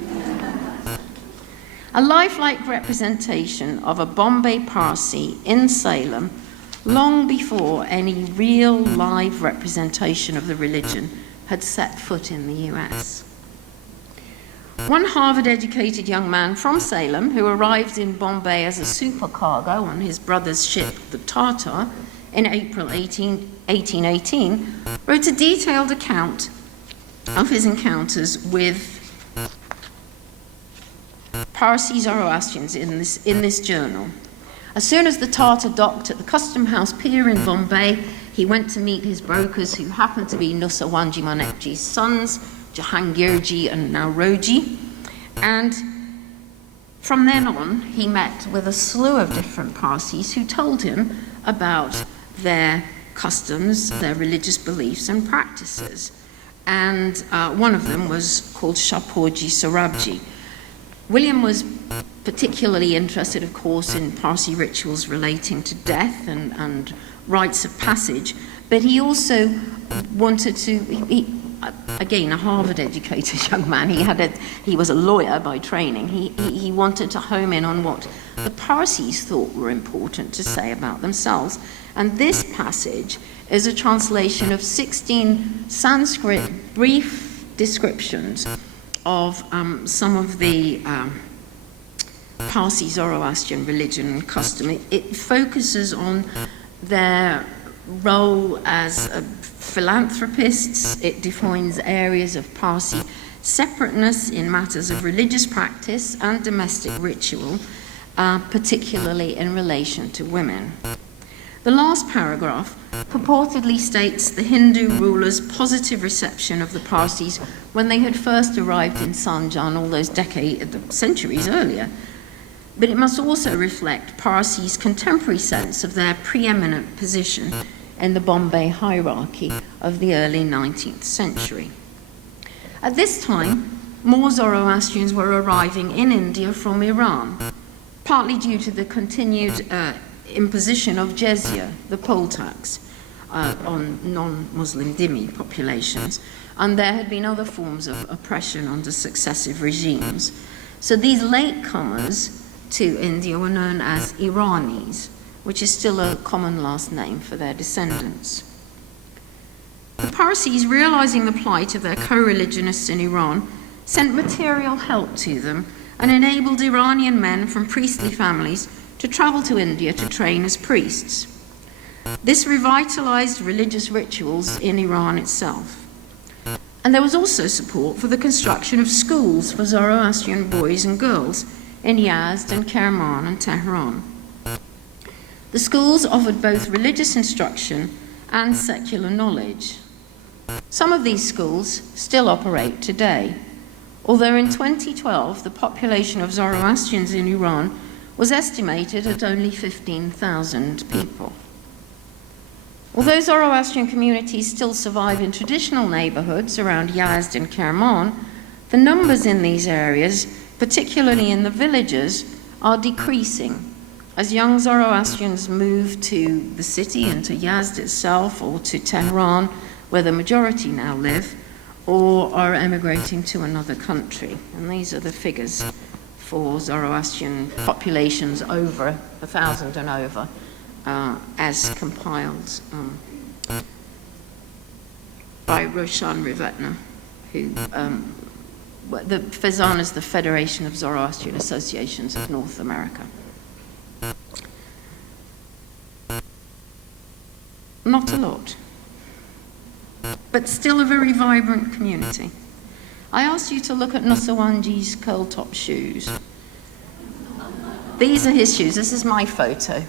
A lifelike representation of a Bombay Parsi in Salem long before any real live representation of the religion had set foot in the US. One Harvard-educated young man from Salem who arrived in Bombay as a supercargo on his brother's ship, the Tartar, in April 1818, wrote a detailed account of his encounters with Parsi Zoroastrians in this journal. As soon as the Tartar docked at the Custom House Pier in Bombay, he went to meet his brokers, who happened to be Nusawanji Manekji's sons, Jahangirji and Nauroji, and From then on, he met with a slew of different Parsis who told him about their customs, their religious beliefs and practices. And one of them was called Shapoorji Sorabji. William was particularly interested, of course, in Parsi rituals relating to death and rites of passage, but he also wanted to, again, a Harvard-educated young man, he was a lawyer by training. He wanted to home in on what the Parsis thought were important to say about themselves. And this passage is a translation of 16 Sanskrit brief descriptions of some of the Parsi Zoroastrian religion and custom. It focuses on their role as philanthropists. It defines areas of Parsi separateness in matters of religious practice and domestic ritual, particularly in relation to women. The last paragraph purportedly states the Hindu rulers' positive reception of the Parsis when they had first arrived in Sanjan all those centuries earlier. But it must also reflect Parsis' contemporary sense of their preeminent position in the Bombay hierarchy of the early 19th century. At this time, more Zoroastrians were arriving in India from Iran, partly due to the continued imposition of jizya, the poll tax, on non-Muslim dhimmi populations, and there had been other forms of oppression under successive regimes. So these latecomers to India were known as Iranis, which is still a common last name for their descendants. The Parsis, realizing the plight of their co-religionists in Iran, sent material help to them and enabled Iranian men from priestly families to travel to India to train as priests. This revitalized religious rituals in Iran itself. And there was also support for the construction of schools for Zoroastrian boys and girls in Yazd and Kerman and Tehran. The schools offered both religious instruction and secular knowledge. Some of these schools still operate today, although in 2012 the population of Zoroastrians in Iran was estimated at only 15,000 people. Although Zoroastrian communities still survive in traditional neighborhoods around Yazd and Kerman, the numbers in these areas, particularly in the villages, are decreasing as young Zoroastrians move to the city and to Yazd itself or to Tehran, where the majority now live, or are emigrating to another country. And these are the figures for Zoroastrian populations over 1,000 and over, as compiled by Roshan Rivetna, who the Fezan is the Federation of Zoroastrian Associations of North America. Not a lot, but still a very vibrant community. I asked you to look at Nosawanji's curl-top shoes. These are his shoes. This is my photo,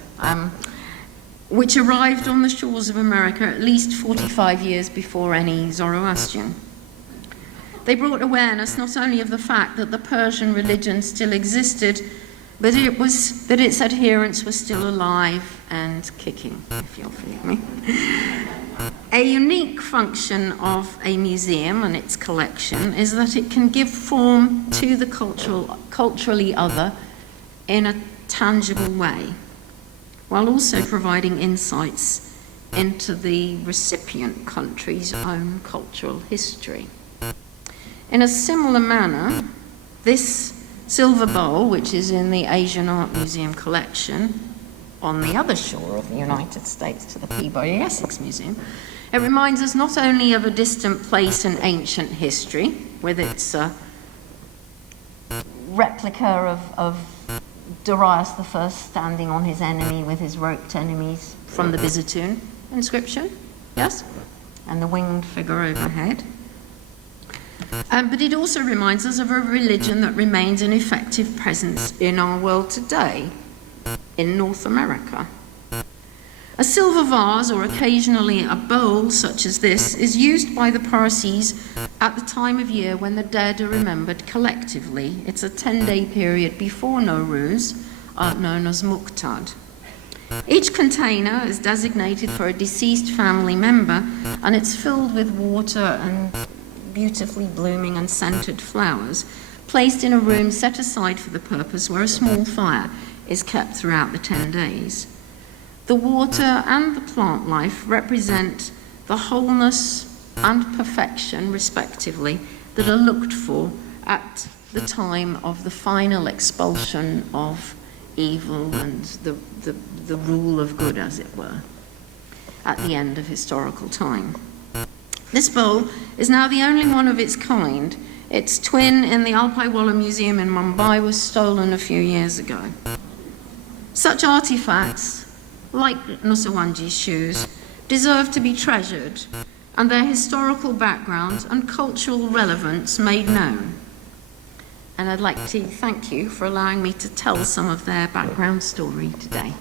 which arrived on the shores of America at least 45 years before any Zoroastrian. They brought awareness not only of the fact that the Persian religion still existed, but that its adherents were still alive and kicking, if you'll forgive me. A unique function of a museum and its collection is that it can give form to the culturally other in a tangible way, while also providing insights into the recipient country's own cultural history. In a similar manner, this silver bowl, which is in the Asian Art Museum collection on the other shore of the United States to the Peabody Essex Museum, it reminds us not only of a distant place in ancient history, with its replica of Darius I standing on his enemy with his roped enemies from the Byzantine inscription, yes, and the winged figure overhead. But it also reminds us of a religion that remains an effective presence in our world today, in North America. A silver vase, or occasionally a bowl such as this, is used by the Parsis at the time of year when the dead are remembered collectively. It's a 10-day period before Nowruz, known as Muqtad. Each container is designated for a deceased family member, and it's filled with water and beautifully blooming and scented flowers, placed in a room set aside for the purpose where a small fire is kept throughout the 10 days. The water and the plant life represent the wholeness and perfection, respectively, that are looked for at the time of the final expulsion of evil and the rule of good, as it were, at the end of historical time. This bowl is now the only one of its kind. Its twin in the Alpaiwala Museum in Mumbai was stolen a few years ago. Such artifacts, like Nusawanji's shoes, deserve to be treasured and their historical background and cultural relevance made known. And I'd like to thank you for allowing me to tell some of their background story today.